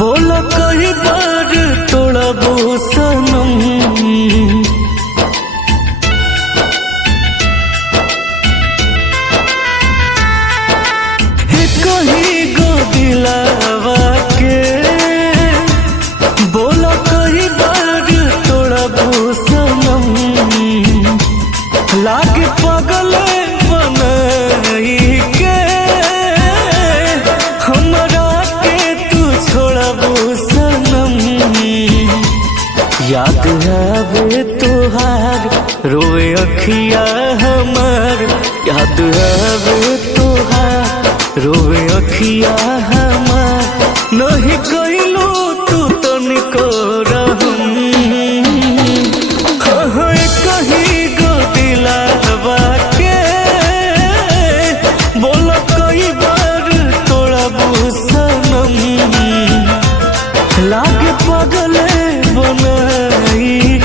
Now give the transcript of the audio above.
बोला कई बार तोड़बो सनम, कहीं गो दिलावा के बोला कई बार तोड़बो सनम, लागे पागल बनाई के हमरा के तू छोड़बो सनम। याद आवे तोहार रोए अखिया हमार, याद आवे तोहार रोए अखिया हमार, नहीं कइलो तू तनिको रहम। कहीं गो दिलावा के बोला कई बार तोड़बो सनम, लागे पागल बनाई